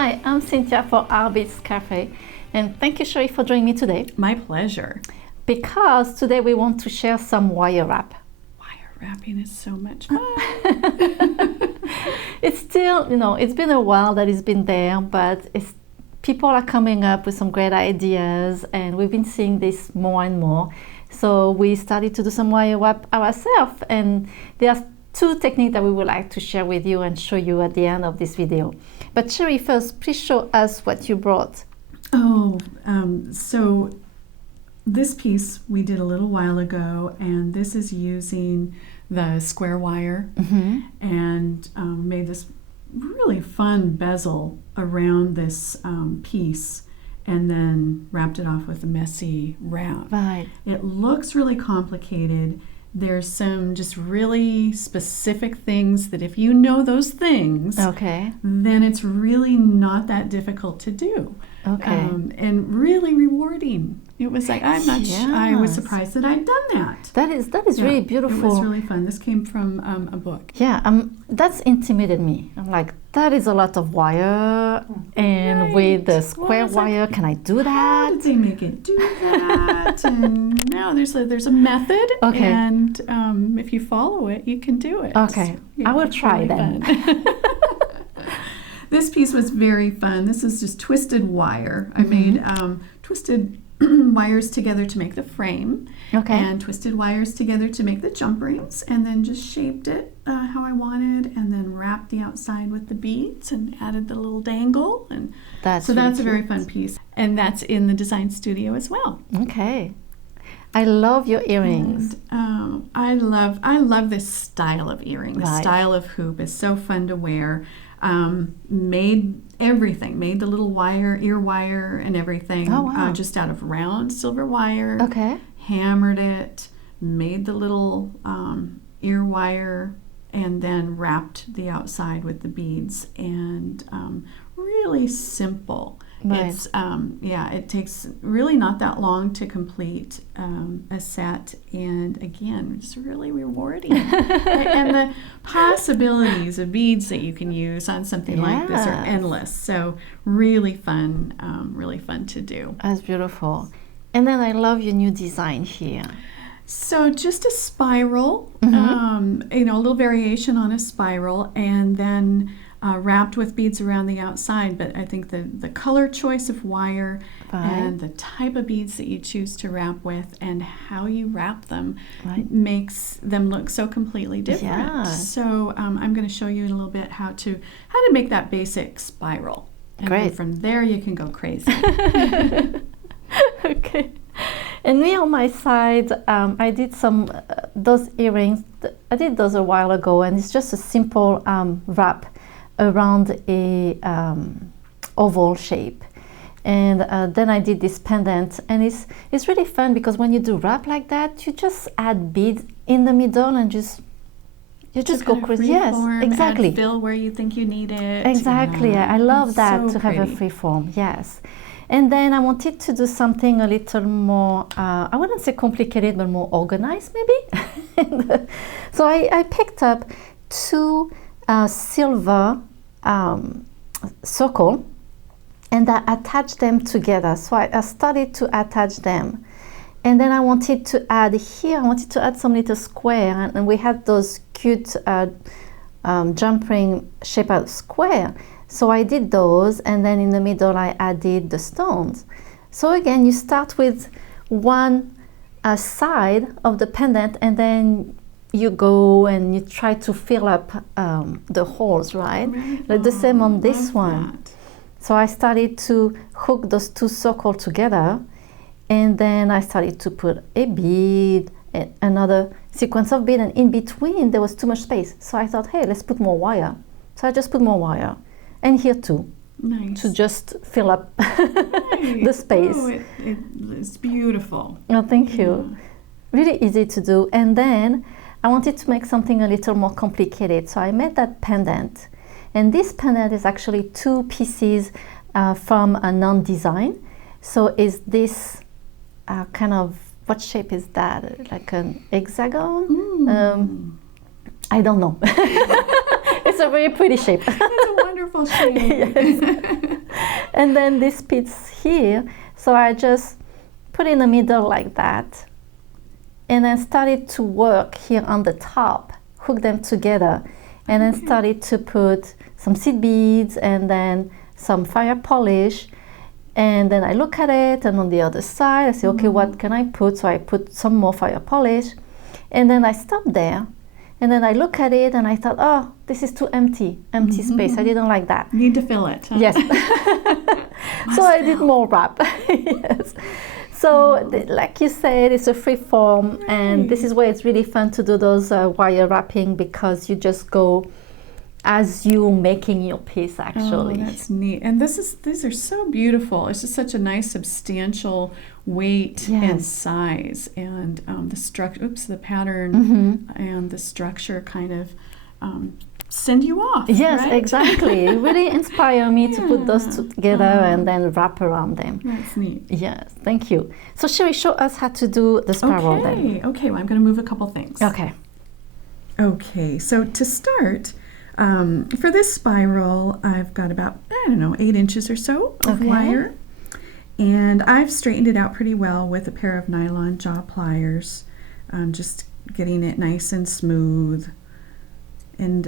Hi, I'm Cynthia for Artbeads Cafe, and thank you, Cheri, for joining me today. My pleasure. Because today we want to share some wire wrap. Wire wrapping is so much fun. It's still, it's been a while that it's been there, but people are coming up with some great ideas, and we've been seeing this more and more. So we started to do some wire wrap ourselves, and there are two techniques that we would like to share with you and show you at the end of this video. But Cheri, first, please show us what you brought. So this piece we did a little while ago, and this is using the square wire and made this really fun bezel around this piece, and then wrapped it off with a messy wrap. Right. It looks really complicated. There's some just really specific things that if you know those things, then it's really not that difficult to do. And really rewarding. It was like, I was surprised that I'd done that. That is really beautiful. It was really fun. This came from a book. Yeah, that's intimidated me. I'm like, that is a lot of wire, and with the square wire, can I do that? How did they make it do that? And now there's a method, and if you follow it, you can do it. Okay, so, I will try then. This piece was very fun. This is just twisted wire. I made twisted wires together to make the frame, and twisted wires together to make the jump rings, and then just shaped it how I wanted, and then wrapped the outside with the beads and added the little dangle, and that's a very fun piece, and that's in the design studio as well. Okay, I love your earrings. And, I love this style of earring. The style of hoop is so fun to wear. Made everything, made the little ear wire and everything just out of round silver wire. Hammered it, made the little ear wire, and then wrapped the outside with the beads, and really simple. It's it takes really not that long to complete a set, and again, it's really rewarding. And the possibilities of beads that you can use on something like this are endless. So really fun to do. That's beautiful. And then I love your new design here. So just a spiral, a little variation on a spiral, and then wrapped with beads around the outside. But I think the color choice of wire and the type of beads that you choose to wrap with and how you wrap them makes them look so completely different. So I'm going to show you in a little bit how to make that basic spiral. And then from there you can go crazy. Okay. And me on my side, I did those earrings. I did those a while ago, and it's just a simple wrap around a oval shape. And then I did this pendant, and it's really fun because when you do wrap like that, you just add beads in the middle and you just go crazy. Yes, exactly. Add fill where you think you need it. Exactly. I love that, to have a free form. Yes. And then I wanted to do something a little more, I wouldn't say complicated, but more organized maybe. So I picked up two silver circle, and I attached them together. So I started to attach them. And then I wanted to add some little square, and we had those cute jump ring shaped out square. So I did those, and then in the middle I added the stones. So again, you start with one side of the pendant, and then you go and you try to fill up the holes, right? Like the same on this one. So I started to hook those two circles together, and then I started to put a bead, another sequence of bead, and in between there was too much space. So I thought, hey, let's put more wire. So I just put more wire. And here too, to just fill up the space. Oh, it's beautiful. Oh, thank you. Really easy to do. And then I wanted to make something a little more complicated. So I made that pendant. And this pendant is actually two pieces from a non-design. So is this kind of, what shape is that? Like an hexagon? I don't know. It's a very pretty shape. It's a wonderful shape. Yes. And then this piece here, so I just put in the middle like that, and then started to work here on the top, hook them together, and then started to put some seed beads and then some fire polish. And then I look at it, and on the other side I say, okay, what can I put? So I put some more fire polish, and then I stop there, and then I look at it, and I thought, oh, this is too empty space. I didn't like that. Need to fill it. Huh? Yes. So I did more wrap. Yes. So like you said, it's a free form, and this is where it's really fun to do those wire wrapping, because you just go as you making your piece, actually. Oh, that's neat. And these are so beautiful. It's just such a nice substantial weight and size, and the structure, the pattern and the structure kind of send you off. Yes, right? exactly. It really inspired me to put those together and then wrap around them. That's neat. Yes, thank you. So Cheri, show us how to do the spiral then. Okay, well, I'm going to move a couple things. Okay, so to start, for this spiral, I've got about, 8 inches or so of wire. And I've straightened it out pretty well with a pair of nylon jaw pliers, just getting it nice and smooth. And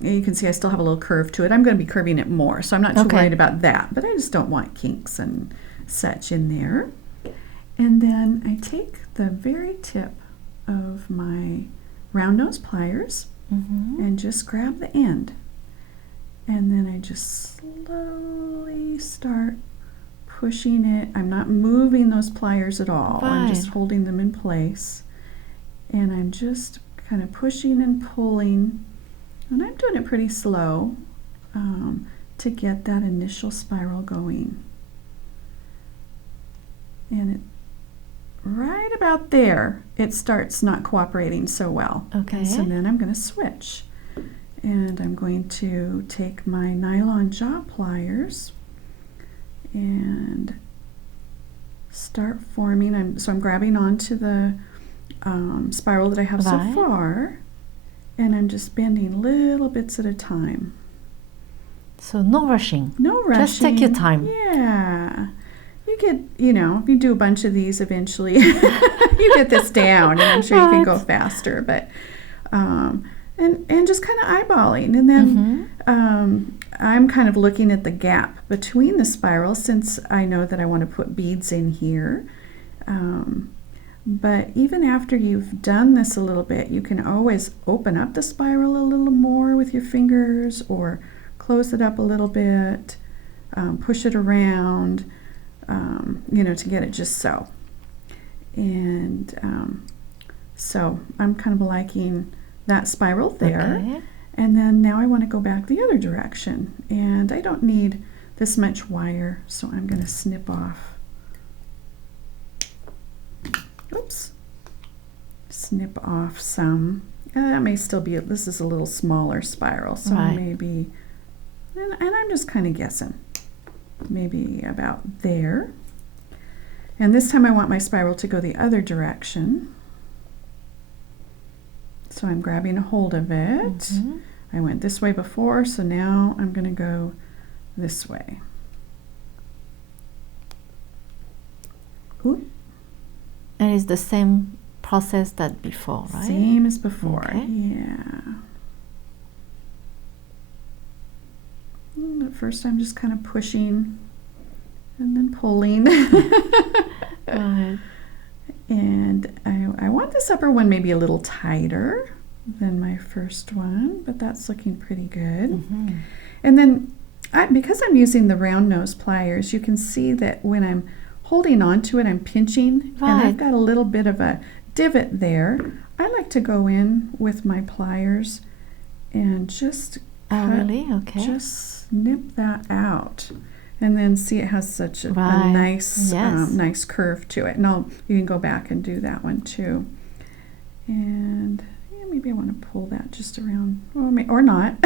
you can see I still have a little curve to it. I'm going to be curving it more, so I'm not too worried about that. But I just don't want kinks and such in there. And then I take the very tip of my round nose pliers and just grab the end. And then I just slowly start pushing it. I'm not moving those pliers at all. I'm just holding them in place. And I'm just kind of pushing and pulling. And I'm doing it pretty slow to get that initial spiral going. And right about there, it starts not cooperating so well. And so then I'm going to switch. And I'm going to take my nylon jaw pliers and start forming. So I'm grabbing onto the spiral that I have so far, and I'm just bending little bits at a time. So no rushing. No rushing. Just take your time. Yeah. You get, if you do a bunch of these eventually, you get this down, and I'm sure you can go faster. But and just kind of eyeballing, and then I'm kind of looking at the gap between the spirals, since I know that I want to put beads in here. But even after you've done this a little bit, you can always open up the spiral a little more with your fingers, or close it up a little bit, push it around, to get it just so. And so I'm kind of liking that spiral there. And then now I want to go back the other direction. And I don't need this much wire, so I'm going to snip off. Snip off some. That may still be, this is a little smaller spiral, so maybe, and I'm just kind of guessing, maybe about there. And this time I want my spiral to go the other direction. So I'm grabbing a hold of it. I went this way before, so now I'm going to go this way. Ooh. And it's the same process that before, right? Same as before, yeah. And at first I'm just kind of pushing and then pulling. And I want this upper one maybe a little tighter than my first one, but that's looking pretty good. And then because I'm using the round nose pliers, you can see that when I'm holding on to it, I'm pinching, and I've got a little bit of a divot there. I like to go in with my pliers and just just snip that out, and then see it has such a nice nice curve to it. And you can go back and do that one too. And maybe I want to pull that just around, or not.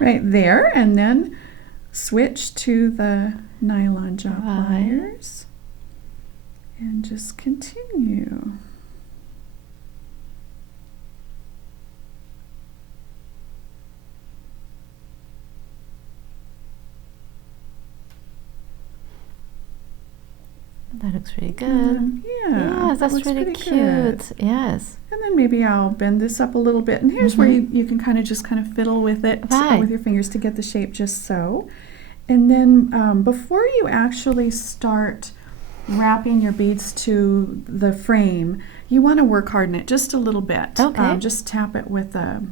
Right there, and then switch to the nylon jaw pliers and just continue. That looks really good. Yeah, Yes, that's really cute. Good. Yes. And then maybe I'll bend this up a little bit. And here's where you can kind of fiddle with it with your fingers to get the shape just so. And then before you actually start wrapping your beads to the frame, you want to work hard on it just a little bit. Okay. Just tap it with a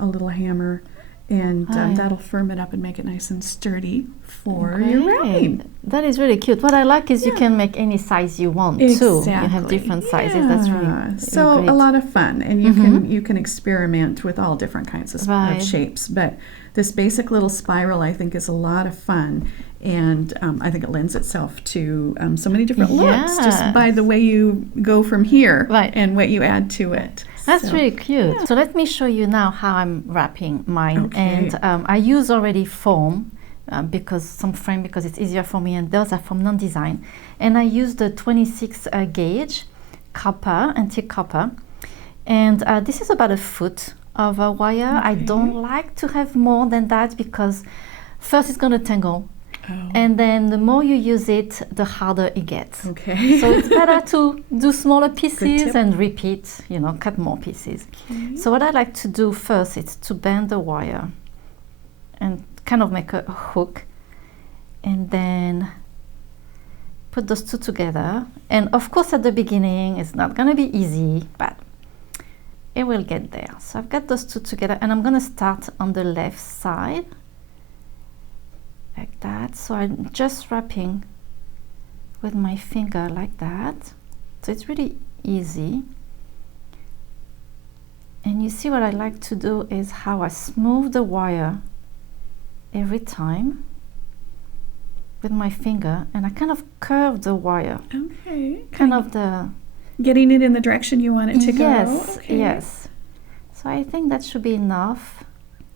little hammer, and that'll firm it up and make it nice and sturdy for your wrapping. That is really cute. What I like is you can make any size you want too. You have different sizes. That's really so great. A lot of fun, and you can experiment with all different kinds of shapes. But this basic little spiral, I think, is a lot of fun, and I think it lends itself to so many different looks just by the way you go from here and what you add to it. That's really cute. Yeah. So let me show you now how I'm wrapping mine. Okay. And I use already foam because it's easier for me, and those are from Non-Design. And I use the 26 gauge copper, antique copper. And this is about a foot of a wire. Okay. I don't like to have more than that because first it's going to tangle. And then the more you use it, the harder it gets. Okay. So it's better to do smaller pieces and repeat, cut more pieces. Okay. So what I like to do first is to bend the wire and kind of make a hook, and then put those two together. And of course at the beginning it's not going to be easy, but it will get there. So I've got those two together, and I'm going to start on the left side. Like that. So I'm just wrapping with my finger like that. So it's really easy. And you see what I like to do is how I smooth the wire every time with my finger, and I kind of curve the wire. Okay. Kind of getting it in the direction you want it to go. Yes, yes. So I think that should be enough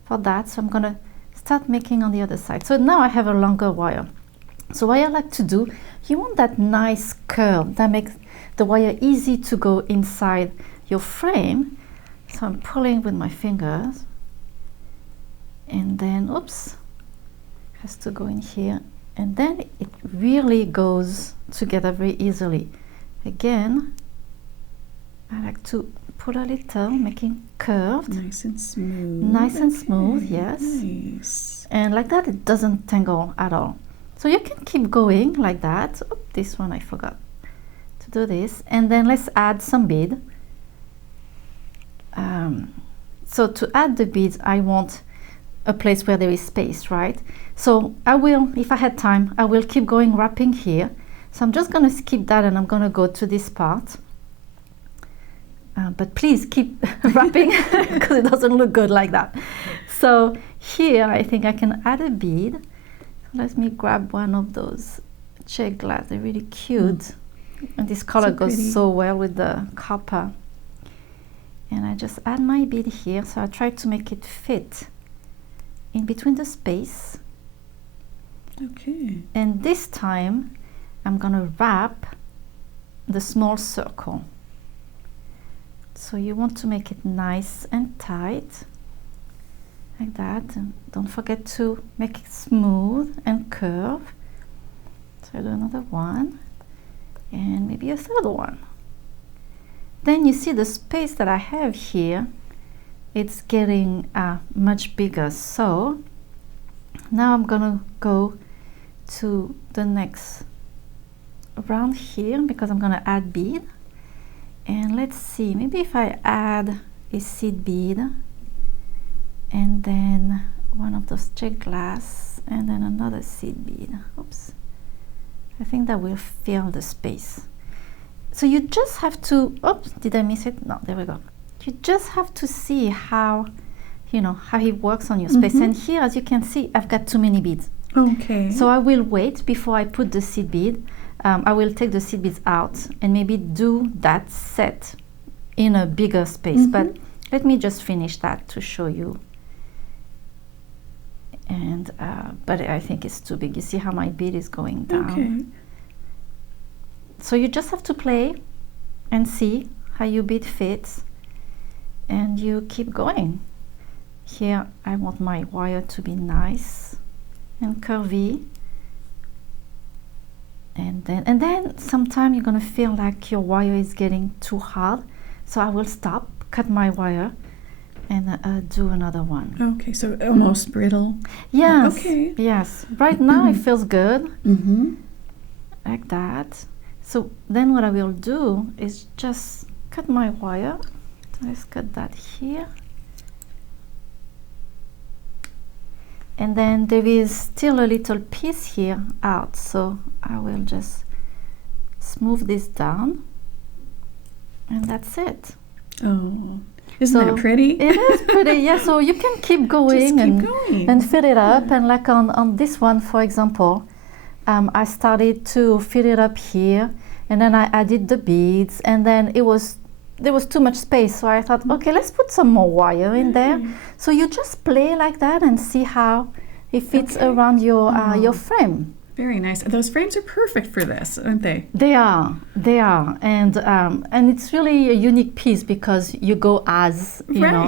for that. So I'm gonna start making on the other side. So now I have a longer wire. So what I like to do, you want that nice curve that makes the wire easy to go inside your frame. So I'm pulling with my fingers, and then has to go in here, and then it really goes together very easily. Again, I like to pull a little, making curved. Nice and smooth. Nice and smooth, yes. Nice. And like that, it doesn't tangle at all. So you can keep going like that. Oh, this one I forgot to do this. And then let's add some bead. So to add the beads, I want a place where there is space, right? So I will, if I had time, I will keep going wrapping here. So I'm just going to skip that, and I'm going to go to this part. But please keep wrapping because it doesn't look good like that. So here I think I can add a bead. Let me grab one of those check glass. They're really cute. And this color goes so well with the copper. And I just add my bead here. So I try to make it fit in between the space. Okay. And this time I'm going to wrap the small circle. So you want to make it nice and tight, like that. And don't forget to make it smooth and curve. So I do another one, and maybe a third one. Then you see the space that I have here, it's getting much bigger. So now I'm gonna go to the next round here because I'm gonna add bead. And let's see, maybe if I add a seed bead and then one of those check glass and then another seed bead. Oops. I think that will fill the space. So you just have to, oops, did I miss it? No, there we go. You just have to see how, how it works on your space. And here, as you can see, I've got too many beads. Okay. So I will wait before I put the seed bead. I will take the seed beads out and maybe do that set in a bigger space. But let me just finish that to show you. And but I think it's too big. You see how my bead is going down. Okay. So you just have to play and see how your bead fits, and you keep going. Here I want my wire to be nice and curvy. And And then sometime you're gonna feel like your wire is getting too hard. So I will stop, cut my wire, and do another one. Okay, so almost brittle. Yes. Okay. Yes. Right now it feels good. Mm-hmm. Like that. So then what I will do is just cut my wire. Let's cut that here. And then there is still a little piece here out, so I will just smooth this down, and that's it. Oh, isn't that pretty? It is pretty, yeah. So you can keep going and fill it up. And like on this one, for example, I started to fill it up here, and then I added the beads, and then there was too much space, so I thought, okay, let's put some more wire in there. So you just play like that and see how it fits around your frame. Very nice. Those frames are perfect for this, aren't they? They are, and it's really a unique piece because you go as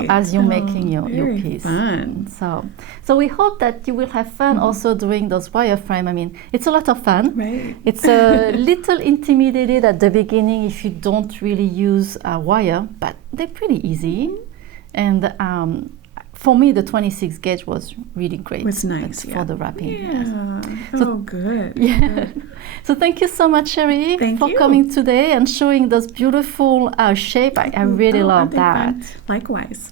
as you're making your piece. Fun. So we hope that you will have fun also doing those wireframe. I mean, it's a lot of fun. Right. It's a little intimidated at the beginning if you don't really use wire, but they're pretty easy. And for me, the 26 gauge was really great. It's nice for the wrapping. Yeah. Yes. So, good. Yeah. Good. So thank you so much, Cheri, for coming today and showing those beautiful shape. I really love that. Likewise.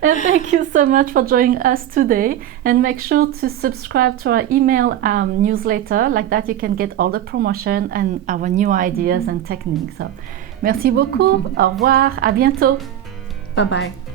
And thank you so much for joining us today. And make sure to subscribe to our email newsletter. Like that, you can get all the promotion and our new ideas and techniques. So, merci beaucoup. Au revoir. À bientôt. Bye-bye.